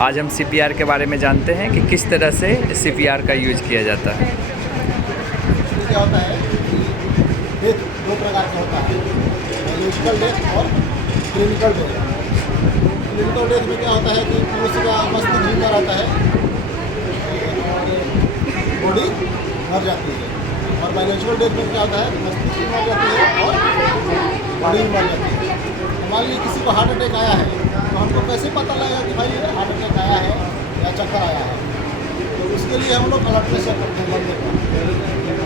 आज हम CPR के बारे में जानते हैं कि किस तरह से CPR का यूज किया जाता है। क्या होता है डेथ दो प्रकार का होता है, बायोलॉजिकल डेथ और क्लिनिकल डेथ। क्लिनिकल डेथ में क्या होता है कि मनुष्य का मस्तिष्क जिंदा रहता है और बॉडी मर जाती है, और बायोलॉजिकल डेथ में क्या होता है कि मस्तिष्क भी मर जाती है और बॉडी भी मर जाती है। मान लीजिए किसी को हार्ट अटैक आया है तो हमको कैसे पता लगेगा कि भाई हार्ट अटैक आया है या चक्कर आया है? तो उसके लिए हम लोग अलर्टनेस चेक करते हैं बंदे को।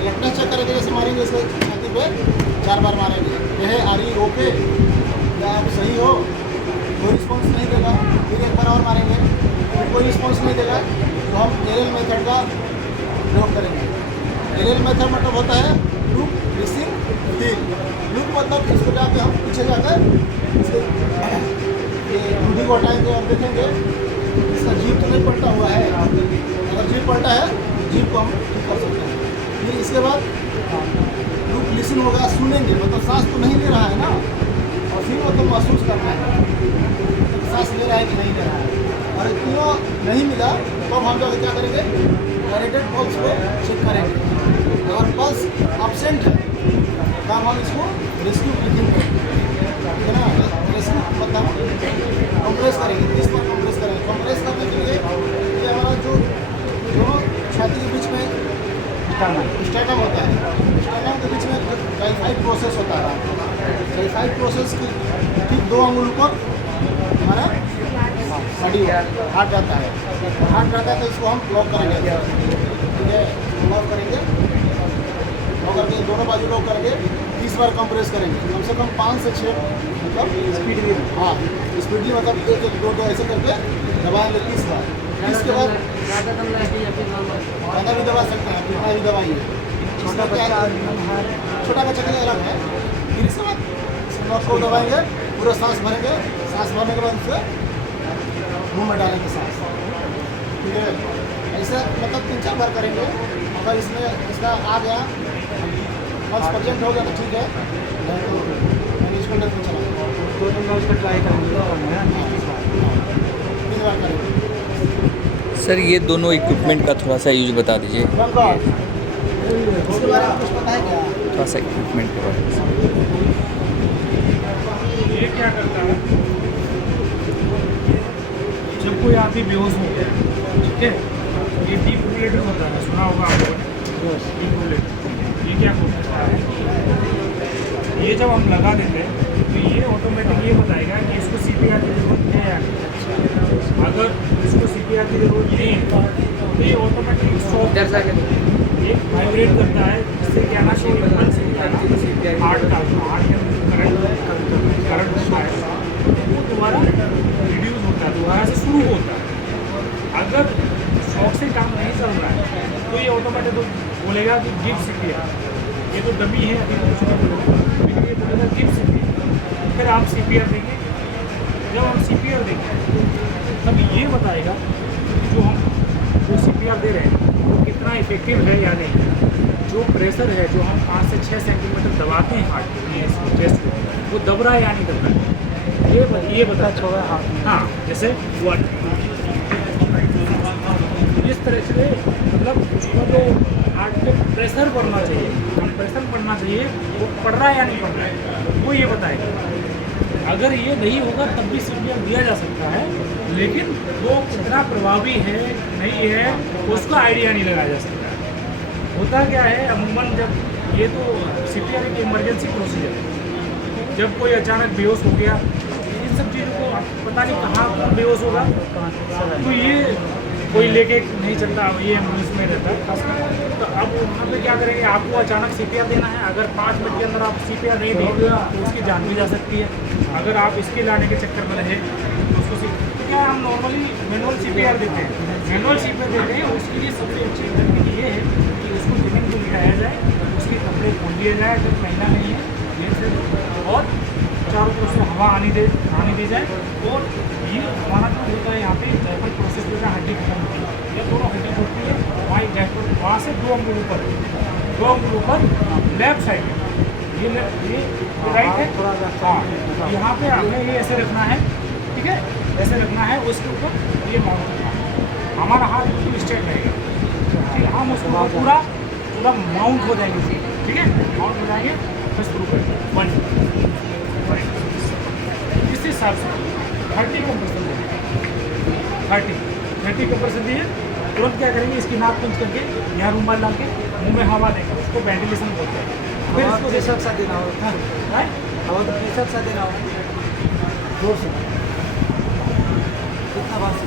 अलर्टनेस चेक करेंगे, जैसे मारेंगे इसके छाती पे 4 बार मारेंगे, यह आर ई ओके या आप सही हो, कोई रिस्पॉन्स नहीं देगा, फिर एक बार और मारेंगे, फिर कोई रिस्पॉन्स नहीं देगा तो हम एल मेथड का प्रयोग करेंगे। एल मेथड मतलब होता है लुक लिसन फील। लुक मतलब इसको जाके हम पीछे जाकर इसके ये बूढ़ी को हटाएंगे और देखेंगे इसका जीप तो नहीं पलटा हुआ है। अगर जीप पलटा है जीप को हम ठीक कर सकते हैं। फिर इसके बाद लुक लिसन होगा, सुनेंगे, मतलब सांस तो नहीं ले रहा है ना, और फिर मतलब महसूस करना है सांस ले रहा है कि नहीं ले रहा है। और तीनों नहीं मिला तो हम जाकर क्या करेंगे, डायरेक्टेड पल्स को चेक करेंगे। अगर पल्स एब्सेंट है तब हम इसको रेस्क्यू लिखेंगे, ठीक है ना। रेस्क्यू मतलब कंप्रेस करेंगे, 30 बार कंप्रेस करेंगे। कंप्रेस करने के लिए ये हमारा जो दोनों छाती के बीच में स्टर्नम होता है, स्टर्नम के बीच में टाइफाइड प्रोसेस होता है। टाइफाइड प्रोसेस की ठीक 2 अंगुल पर हमारा बॉडी हार्ट जाता है। हार्ट जाता है तो इसको हम ब्लॉक करेंगे, ठीक है। ब्लॉक करेंगे, ब्लॉक करके दोनों बाजू ब्लॉक करेंगे, 30 बार कंप्रेस करेंगे, कम से कम 5 से 6 मतलब स्पीडली, हाँ स्पीडली मतलब 1 1 2 2 ऐसे करके दबाएंगे 30 बार। इसके बाद ज़्यादा भी दबा सकते हैं, कितना भी दबाइए। छोटा बच्चा के लिए अलग है। फिर इसके बाद नॉट को दबाएंगे, पूरा सांस भरेंगे, सांस भरने के बाद उसे मुँह में डालेंगे सांस, ठीक है। ऐसा मतलब 3-4 बार करेंगे। अगर इसमें इसका आ गया 5% हो गया तो ठीक है, नहीं तो मैनेजमेंट में चला तो मैं उसको ट्राई करेंगे, 3 बार करेंगे। सर ये दोनों इक्विपमेंट का थोड़ा सा यूज बता दीजिए, इसके बारे में कुछ पता है क्या? थोड़ा सा इक्विपमेंट के बारे में। ये क्या करता है, जब कोई आदमी बेहोश हो गया, ठीक है, ये डिफिब्रिलेटर होता है, सुना होगा आप लोगों ने डिफिब्रिलेटर। ये क्या करता है, ये जब हम लगा देते हैं तो ये ऑटोमेटिक ये बताएगा कि इसको CPR की जरूरत है या नहीं। अगर इसको CPR की जरूरत नहीं है तो ये ऑटोमेटिक स्टॉप एक वाइब्रेट करता है, जिससे क्या ना हार्ट के अंदर करंट होता है वो दोबारा रिड्यूस होता है, दोबारा से शुरू होता है। अगर शॉक से काम नहीं चल रहा है तो ये ऑटोमेटिक तो बोलेगा कि गिव CPR। ये तो डमी है, अभी तो कुछ नहीं बोलेगा, लेकिन ये बोलेगा गिव CPR। फिर आप CPR देंगे। जब हम CPR देंगे तब ये बताएगा कि जो CPR दे रहे हैं वो कितना इफेक्टिव है या नहीं। जो प्रेशर है जो हम 5 से 6 सेंटीमीटर दबाते हैं हार्ट के चेस्ट को, वो दब रहा है या नहीं दब रहा है, ये बता छोड़ा। हाँ, जैसे 1 इस तरह से मतलब उसका जो हार्ट पे प्रेशर बढ़ना चाहिए, कंप्रेशर बढ़ना चाहिए, वो पड़ रहा है या नहीं पड़ रहा है, वो ये बताएगा। अगर ये नहीं होगा तब भी CPR दिया जा सकता है, लेकिन वो कितना प्रभावी है नहीं है उसका आइडिया नहीं लगाया जा सकता है। होता क्या है अमूमन, जब ये तो CPR एक इमरजेंसी प्रोसीजर है, जब कोई अचानक बेहोश हो गया, इन सब चीज़ों को पता नहीं कहाँ कौन बेहोश होगा, तो ये कोई लेके नहीं चलता, ये एम्बुलेंस में रहता है खासकर। तो अब वहाँ पे क्या करेंगे, आपको अचानक CPR देना है, अगर 5 मिनट के अंदर आप CPR नहीं देंगे तो उसकी जान भी जा सकती है। अगर आप इसके लाने के चक्कर में रहे तो उसको तो क्या हम नॉर्मली मैनुअल CPR देते हैं। मैनुअल CPR देते हैं, उसके लिए सबसे अच्छी तकनीक ये है कि उसको जमीन को गिराया जाए, उसके कपड़े खोल दिए जाए जब महिला नहीं है, और चारों तरफ से हवा आने दी जाए। और ये हमारा जो होता है यहाँ पे जायफल प्रोसेस जो है हड्डी खत्म होती है, ये दोनों हड्डी होती है, वहाँ से 2 अंगुल ऊपर लेफ्ट साइड में ये राइट है, हाँ यहाँ पे हमें ये ऐसे रखना है, ठीक है। ऐसे रखना है, उसके ऊपर ये माउंट करना है। हमारा हाथ बिल्कुल स्ट्रेट रहेगा, ठीक है। हम उसको पूरा पूरा माउंट हो जाएंगे, ठीक है, माउंट हो जाएंगे। बस शुरू करें 1 इस हिसाब से 30 कंप्रेशन देंगे, 30 कंप्रेशन दिए। तुरंत क्या करेंगे, इसकी नाक पंच करके यहाँ रुमाल डाल के मुंह में हवा देकर उसको वेंटिलेशन बोलते हैं। फिर इसको सब सा देना हो, हाँ, हवा तो सब सा देना हो, जोर से कितना बात से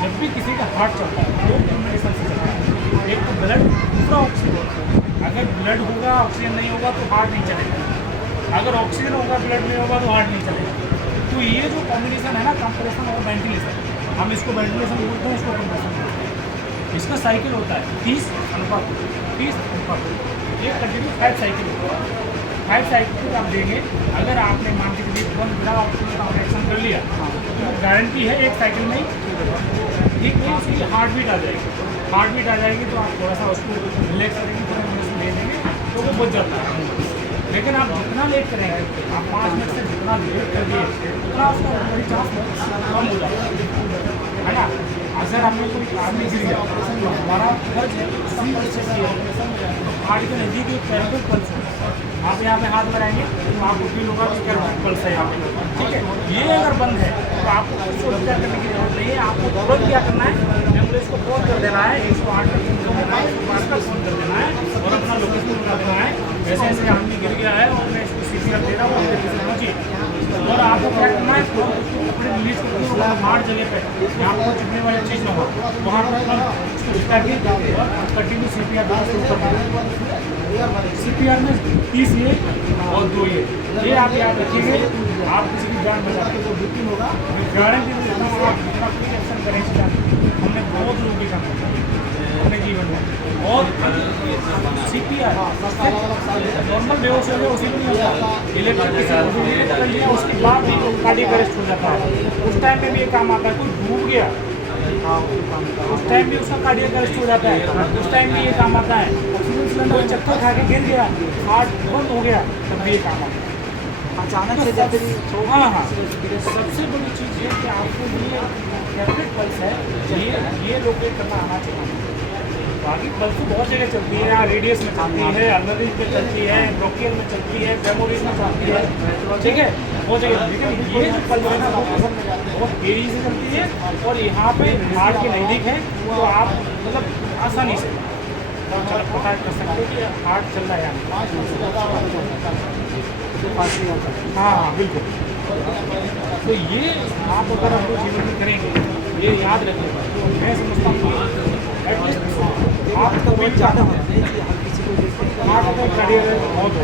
जब भी किसी का हार्ट चलता है तो कॉम्बिनेशन से चलता है, एक तो ब्लड, दूसरा ऑक्सीजन। अगर ब्लड होगा ऑक्सीजन नहीं होगा तो हार्ट नहीं चलेगा, अगर ऑक्सीजन होगा ब्लड नहीं होगा तो हार्ट नहीं चलेगा। तो ये जो कॉम्बिनेशन है ना, कंप्रेशन और वेंटिलेशन, हम इसको वेंटिलेशन बोलते हैं, इसको कंप्रेशन बोलते हैं। इसका साइकिल होता है 30 अनुपात 30 अनुपात, ये कंटिन्यू 5 साइकिल होता है। 5 साइकिल आप देंगे, अगर आपने मान के चलिए 1 बिना ऑक्सीजन कर लिया तो गारंटी है 1 साइकिल में ही ठीक नहीं, उसकी हार्ट बीट आ जाएगी। हार्ट बीट आ जाएगी तो आप थोड़ा सा उसको रिलैक्स करेंगे, थोड़ा मेडिसिन दे देंगे तो वो बच जाता है। लेकिन आप जितना लेट करेंगे, आप 5 मिनट से जितना लेट कर दिए उतना उसका बड़ी चांस कम हो जाएगा, है ना। अगर आपने कोई आदमी गिर गया तो हमारा फर्ज है सब चेक किया, हार्ट के नज़दीक एक कैरेबल पल्स है, आप यहाँ पे हाथ बढ़ाएंगे तो आपको फील होगा कि कैरेबल पल्स है यहाँ पे, ठीक है। ये अगर बंद है तो आपको उसको क्या करने की जरूरत नहीं है, आपको तुरंत क्या करना है, एम्बुलेंस को फ़ोन कर देना है, 108 पर फ़ोन कर देना है, 112 पर फ़ोन कर देना है और अपना लोकेशन बता देना है, ऐसे ऐसे आदमी गिर गया है और मैं इसको CPR दे रहा हूँ, पहुँचिए। और आपको क्या करना है, कपड़े रिलीज करके हार्ड जगह पे यहाँ पर चिपने वाली चीज़ ना हो, वहाँ पर करके और कंटिन्यू CPR देना शुरू कर देना। CPR में 30 ये और 2 ये आप याद रखिएगे, आप किसी की जान बचाते तो बुकिंग होगा, गारंटी देता हूँ। आप जितना कोई एक्शन करेंगे, हमने बहुत लोगों की काम अपने जीवन में। और CPR नॉर्मल बेहोश हो गया उसी में नहीं होता, इलेक्ट्रिक किसी को पकड़ लिया उसके बाद भी कार्डियक अरेस्ट हो जाता है, उस टाइम में भी ये काम आता है। कोई डूब गया उस टाइम भी उसका कार्डियक अरेस्ट हो जाता है, उस टाइम भी ये काम आता है। ऑक्सीजन सिलेंडर चक्कर खा के गिर गया, हार्ट बंद हो गया, तब भी ये काम आता है। अचानक से जब हाँ, सबसे बड़ी चीज़ ये कि आपको ये कैप्टेड पल्स है, ये लोकेट करना आना चाहिए। बाकी पल्स तो बहुत जगह चलती है, यहाँ रेडियस में चलती है, अल्नरीज में चलती है, ब्रोकियल में चलती है, फेमोरिस में चलती है, ठीक है, बहुत जगह। लेकिन ये जो पल्स है ना, बहुत तेजी से चलती है और यहाँ पे हार्ट के नज़दीक है, तो आप मतलब आसानी से पता कर सकते हो कि हार्ट चल रहा है यहाँ। हाँ, बिल्कुल। तो ये आप अगर अपने जीवन में करेंगे, ये याद रखिएगा, तो मैं समझता हूँ एटलीस्ट आप तो बहुत ज़्यादा होता है कि हर किसी को हार्ट अटैक करियर बहुत हो,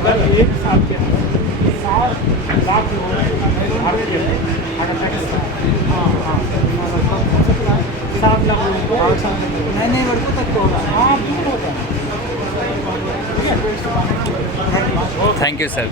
अगर 1 साल के अंदर 7 लाख लोगों ने भारत के अंदर हार्ट अटैक, हाँ 7 लाख लोगों को नए नए वर्गों तक तो हो रहा है। हाँ बिल्कुल होता है, ठीक है। Thank you sir.